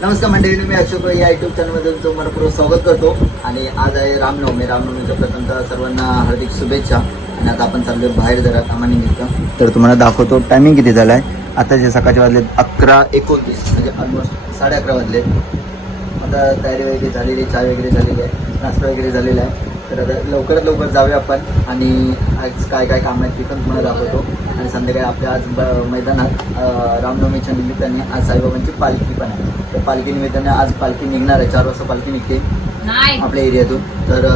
नमस्कार मंडळी मी अशोक या युट्यूब चॅनलमध्ये तुमचं मनपूर्वक स्वागत करतो. आणि आज आहे रामनवमी. रामनवमीच्या प्रथमतः सर्वांना हार्दिक शुभेच्छा. आणि आता आपण चाललोय बाहेर जरा कामानिमित्त. तर तुम्हाला दाखवतो टायमिंग किती झाला आहे आता जे सकाळचे वाजले अकरा एकोणतीस म्हणजे ऑलमोस्ट साडे अकरा वाजले आता तयारी वगैरे झालेली चाय वगैरे झालेली आहे नाश्ता वगैरे झालेला आहे. तर आता लवकरात लवकर जाऊया आपण आणि आज काय काय काम आहेत ते पण तुम्हाला दाखवतो. आणि संध्याकाळी आपल्या आज ब- मैदानात रामनवमीच्या निमित्ताने आज साईबाबांची पालखी पण आहे. तर पालखी निमित्ताने आज पालखी निघणार आहे. चार वाजता पालखी निघते आपल्या एरियातून. तर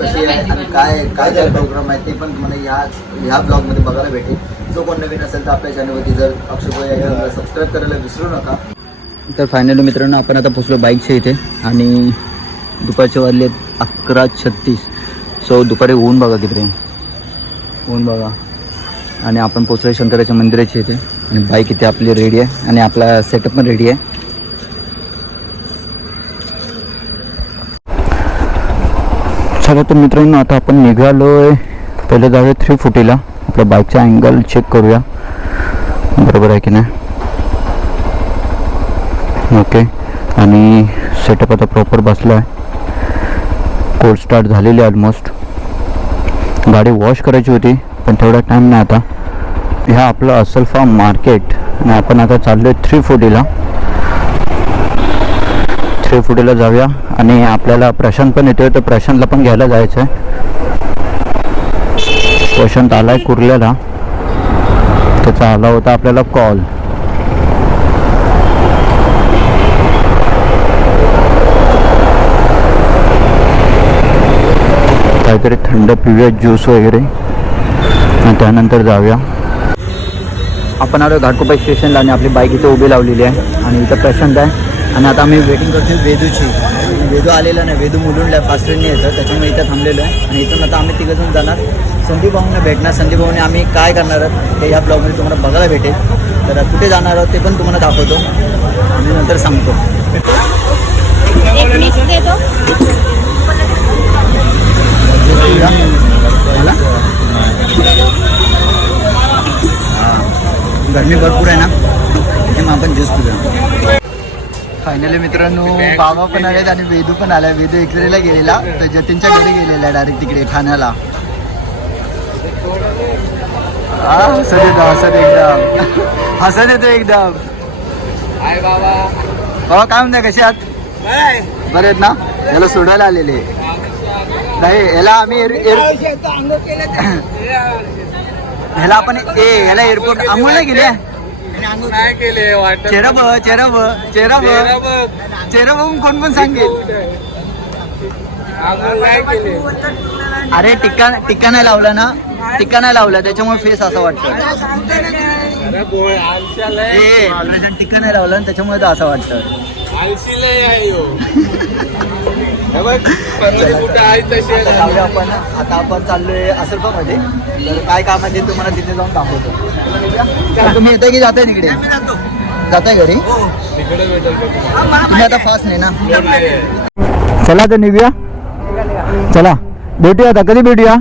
कशी आहे आणि काय काय काय प्रोग्राम आहे ते पण तुम्हाला ह्या ह्या ब्लॉगमध्ये बघायला भेटेल. जो कोण नवीन असेल तर आपल्या चॅनलवरती जर अक्षय सबस्क्राईब करायला विसरू नका. तर फायनली मित्रांनो आपण आता पोचलो बाईकच्या इथे. आणि दुपारचे वाजले अकरा छत्तीस. सो दुपारी ऊन बघा किती ऊन बघा. आणि आपण पोचलो शंकराच्या मंदिराची इथे. आणि बाईक इथे आपली रेडी आहे. आणि आपला सेटअप पण रेडी आहे. चला तर मित्रांनो आता आपण निघालो आहे पहिले जाऊया थ्री फुटीला आपल्या बाईकचा अँगल चेक करूया. बरोबर आहे की नाही? ओके आणि सेटअप आता प्रॉपर बसला आहे कोल्ड स्टार्ट झालेली आहे ऑलमोस्ट गाडी वॉश करायची होती पण तेवढा टाईम नाही आता. ह्या आपलं असल फार्म मार्केट आणि आपण आता चाललो आहे थ्री फोर्टीला थ्री फोर्टीला जाऊया आणि आपल्याला प्रशांत पण येतोय तर प्रशांतला पण घ्यायला जायचं आहे प्रशांत आलाय कुर्ल्याला. त्याचा आला होता आपल्याला कॉल काहीतरी थंड पिऊया ज्यूस वगैरे. आणि त्यानंतर जाऊया. आपण आलो घाटकोपा स्टेशनला आणि आपली बाईक इथे उभी लावलेली आहे. आणि इथं प्रशांत आहे. आणि आता आम्ही वेटिंग करतोय वेदूची. वेदू आलेला नाही वेदू मुलुंडला फास्ट ट्रेनने येतं. त्याच्यामुळे इथं थांबलेलो आहे. आणि इथून आता आम्ही तिघंजून जाणार. संदीप भाऊने भेटणार. संदीप भाऊने आम्ही काय करणार आहोत ते या ब्लॉगमध्ये तुम्हाला बघायला भेटेल. तर कुठे जाणार आहोत ते पण तुम्हाला दाखवतो. आणि नंतर सांगतो. गरमी भरपूर आहे ना त्यामुळे आपण ज्यूस पिऊया फायनली मित्रांनो बाबा पण आलेत आणि वेदू पण आलाय वेदू एकलेला गेलेला तर जतीनच्या घरी गेलेला डायरेक्ट तिकडे ठाण्याला हा हसत येतो हसत एकदम हसत येतो एकदम बाबा काय म्हणताय कसे आहात बरे आहेत ना याला सोडायला आलेले नाही याला आम्ही ह्याला आपण ए ह्याला एअरपोर्ट आंघोळ नाही गेले काय केले वाटत बघ बघ. चेहरा बघून कोण पण सांगेल. अरे टिक्का टिक्का नाही लावला ना? टिक्का नाही लावला त्याच्यामुळे फेस असं वाटतं. टिक्का नाही लावला त्याच्यामुळे तर असं वाटतं. जाऊया आपण. आता आपण चाललोयमध्ये तर काय काम आहे ते तुम्हाला तिथे जाऊन दाखवतो. तुम्ही येताय की जाताय तिकडे? जाताय घरी? का तुम्ही आता फास्ट नाही ना? चला तर निघूया. चला. भेटूया आता. कधी भेटूया?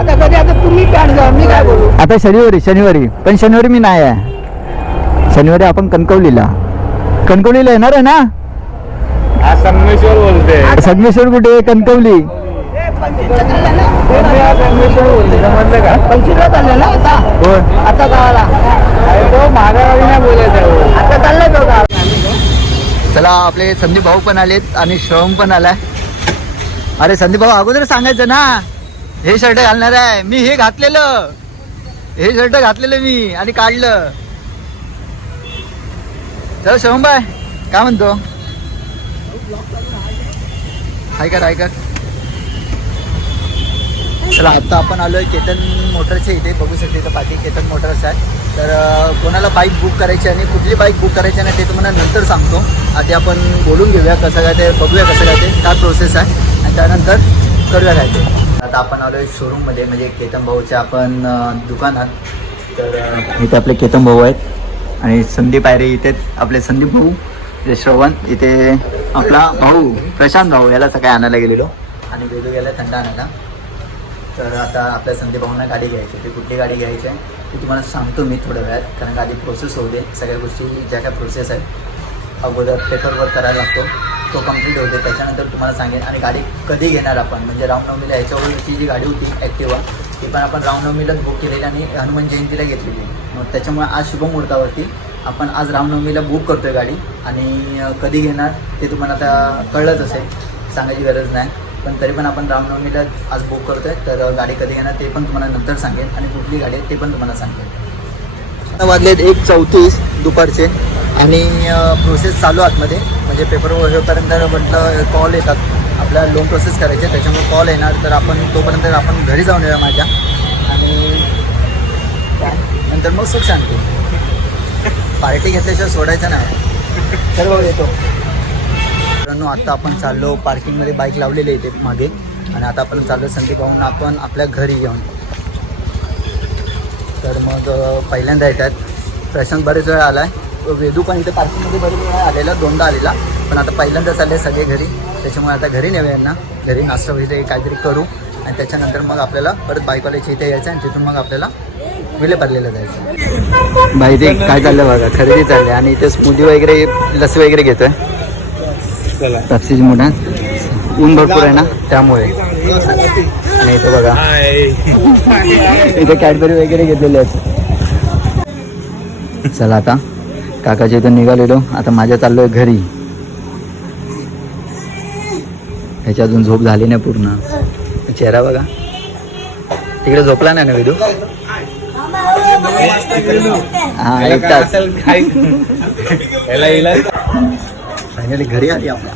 आता कधी? आता तुम्ही मी काय बोलू? आता शनिवारी शनिवारी. पण शनिवारी मी नाही आहे. शनिवारी आपण कणकवलीला. कणकवलीला येणार आहे ना? हा संगमेश्वर बोलते संगमेश्वर कुठे? कणकवली. समजलं का? पंचवीसला चालले ना आता हो आता गावाला. तो माझ्या गावी नाही बोलायचं हो. आता चाललाय तो गाव. चला आपले संदीप भाऊ पण आलेत आणि श्रवण पण आलाय. अरे संदीप भाऊ अगोदर सांगायचं ना. हे शर्ट घालणार आहे. मी हे घातलेलं. हे शर्ट घातलेलं मी आणि काढलं. चल श्रवण बाय काय म्हणतो? हाय कर हाय चला आता आपण आलो आहे केतन मोटरच्या इथे. बघू शकते इथं पाठी केतन मोटर्स आहे तर कोणाला बाईक बुक करायची आणि कुठली बाईक बुक करायची ना ते तुम्हाला नंतर सांगतो. आधी आपण बोलून घेऊया कसं काय ते बघूया कसं काय ते. काय प्रोसेस आहे. आणि त्यानंतर करूया काय ते. आता आपण आलो आहे शोरूममध्ये म्हणजे केतन भाऊच्या आपण दुकानात. तर इथे आपले केतन भाऊ आहेत. आणि संदीप आयरे इथे. आपले संदीप भाऊ श्रवण इथे. आपला भाऊ प्रशांत भाऊ याला सकाळी आणायला गेलेलो? आणि वेदू गेला थंड आणायला. तर आता आपल्या संदीप भाऊंना गाडी घ्यायची ती कुठली गाडी घ्यायची आहे ती तुम्हाला सांगतो मी थोड्या वेळात. कारण का आधी प्रोसेस होऊ दे. सगळ्या गोष्टी ज्या काय प्रोसेस आहेत अगोदर पेपर वर्क करायला लागतो. तो कंप्लीट होते त्याच्यानंतर तुम्हाला सांगेन. आणि गाडी कधी घेणार आपण? म्हणजे रामनवमीला याच्यावरची जी गाडी होती ॲक्टिवा ती पण आपण रामनवमीलाच बुक केलेली आणि हनुमान जयंतीला घेतलेली. मग त्याच्यामुळे आज शुभमुहूर्तावरती आपण आज रामनवमीला बुक करतोय गाडी. आणि कधी घेणार ते तुम्हाला आता कळलंच असेल. सांगायची गरज नाही. पण तरी पण आपण रामनवमीला आज बुक करतोय. तर गाडी कधी घेणार ते पण तुम्हाला नंतर सांगेन. आणि कुठली गाडी आहे ते पण तुम्हाला सांगेन. आता वाजलेत एक चौतीस दुपारचे. आणि प्रोसेस चालू आतमध्ये. म्हणजे पेपर होईपर्यंत म्हटलं कॉल येतात. आपला लोन प्रोसेस करायचे. त्याच्यामुळे कॉल येणार. तर आपण तोपर्यंत आपण घरी जाऊन येऊया माझ्या. आणि काय? नंतर मग सुख शांती. पार्टी घेतल्याशिवाय सोडायचं नाही. तर बघ येतो. मित्रांनो आता आपण चाललो पार्किंगमध्ये बाईक लावलेली आहे ते मागे. आणि आता आपण चाललो संधी पाहून आपण आपल्या घरी येऊन तर मग पहिल्यांदा येतात. प्रशांत बरेच वेळा आला आहे वेदू पण इथे पार्किंगमध्ये बरेच वेळा आलेला दोनदा आलेला. पण आता पहिल्यांदा चालले सगळे घरी. त्याच्यामुळे आता घरी नेऊया यांना. घरी नाश्ता वगैरे काहीतरी करू. आणि त्याच्यानंतर मग आपल्याला परत बाईकवाल्याच्या इथे यायचं आणि तिथून मग आपल्याला विलेपार्लेला जायचं. माहिती काय चाललं बघा खरेदी चालली आणि इथे स्मूदी वगैरे लसी वगैरे घेतोय. चला तापसीची मोठा. ऊन भरपूर आहे ना? त्यामुळे. आणि इथे बघा. इथे कॅडबरी वगैरे घेतलेले आहेत. चला आता. काकाच्या इथून निघालेलो. आता माझ्या चाललोय घरी. ह्याची अजून झोप झाली नाही पूर्ण. चेहरा बघा. तिकडे झोपला नाही ना विदू? हा एक तास फायनली घरी आली आपल्या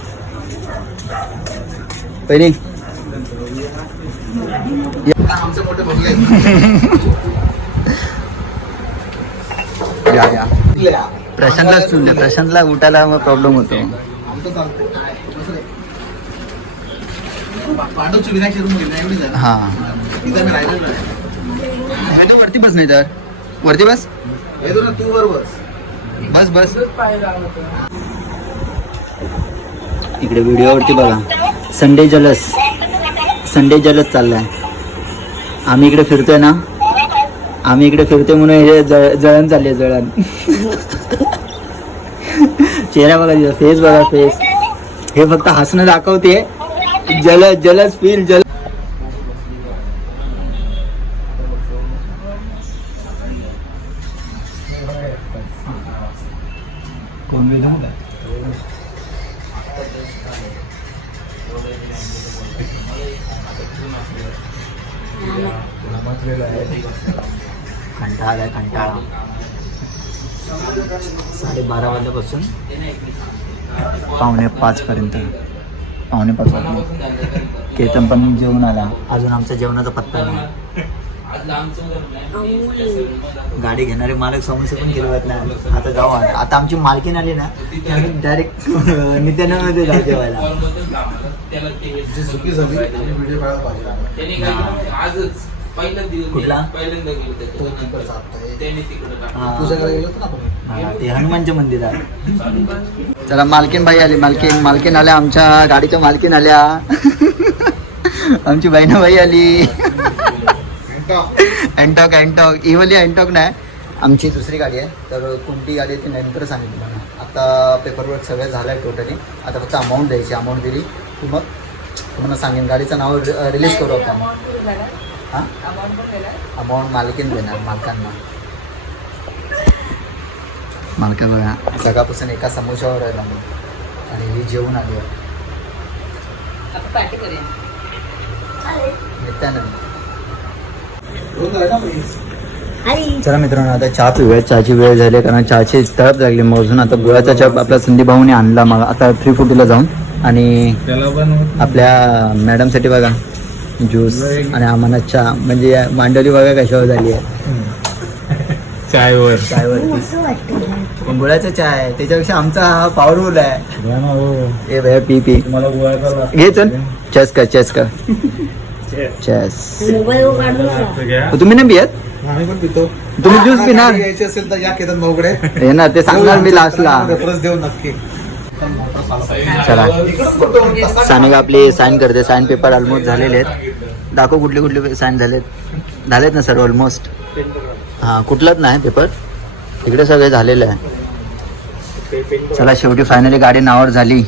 पहिली. बघूया या या. प्रशांतलाच चुनले प्रशांतला उठायला मग प्रॉब्लेम होतो. आमचं वरती बस नाही तर? वरती बस? तू वर बस. बस बस. इकडे व्हिडिओवरती बघा. संडे जलस संडे जलस चाललाय. आम्ही इकडे फिरतोय ना? आम्ही इकडे फिरतोय म्हणून हे जळ जळण चालली जळण. चेहरा बघा तिचा फेस बघा फेस हे फक्त हसणं दाखवते जल जलस फील जल कंटाळा आलाय कंटाळा. साडेबारा वाजल्यापासून पावणे पाच पर्यंत. पावणे पाच वाजले. केतन पण जेवून आला. अजून आमच्या जेवणाचा पत्ता नाही. गाडी घेणारे मालक समोसे पण गिरवत नाही आता जाऊ आता. आता आमची मालकीन आली ना आम्ही डायरेक्ट नित्यानंदमध्ये जाऊ जेवायला. चुकी झाली व्हिडिओ काढायला पाहिजे. आजच. पहिला दिवस कुठला? पहिल्यांदा गेलो तो त्याच्यात. तिकडचा हप्ता आहे. त्याने तिकडं टाकलं. हा. तुझ्याकडे गेलो होतो ना आपण? हा, ते हनुमानच्या मंदिरात. चला मालकीन बाई आली मालकीन. मालकीन आल्या आमच्या गाडीच्या मालकीन आल्या. आमची बहिणाबाई आली. अँटॉक अँटॉक इवली अँटॉक नाही. आमची दुसरी गाडी आहे. तर कोणती गाडी आहे ती नंतर सांगेन तुम्हाला आता पेपरवर्क सगळं झालं आहे टोटली आता फक्त अमाऊंट द्यायची अमाऊंट दिली. की मग तुम्हाला सांगेन. गाडीचं नाव रिलीज करू आपण. हां? अमाऊंट मालकीन देणार मालकांना. मालका बघा. जगापासून एका समोशावर आहे मग आणि ही जेवून आली आहे. चला मित्रांनो आता चहा पिऊया. चहाची वेळ झाली आहे, कारण चहाची तळप लागली. मग अजून आता गुळाचा चहा आपला संदीप भाऊने आणला. मग आता थ्री फोर्टीला जाऊन. आणि आपल्या मॅडमसाठी बघा. ज्यूस आणि आम्हाला चहा. म्हणजे मांडवली बघा कशावर झाली आहे. चायवर. चायवरती. गुळाचा चहा आहे. त्याच्यापेक्षा आमचा हा पॉवरफुल आहे. ए भैया पी पी. घे चल. चेस कर चेस कर. चेस तुम्ही नाही पियत? आम्ही पण पितो. तुम्ही ज्यूस पिणार? असेल तर या केतन भाऊकडे हे ना ते सांगणार मी लास्टला रेफरन्स देऊ नक्की. चला. सानिका आपली साईन करते. साईन पेपर ऑलमोस्ट झालेले आहेत. दाखव कुठले कुठले साईन झालेत. झालेत ना सर ऑलमोस्ट हां कुठलाच नाही पेपर तिकडे सगळे झालेले आहे. चला शेवटी फायनली गाडी नावावर झाली.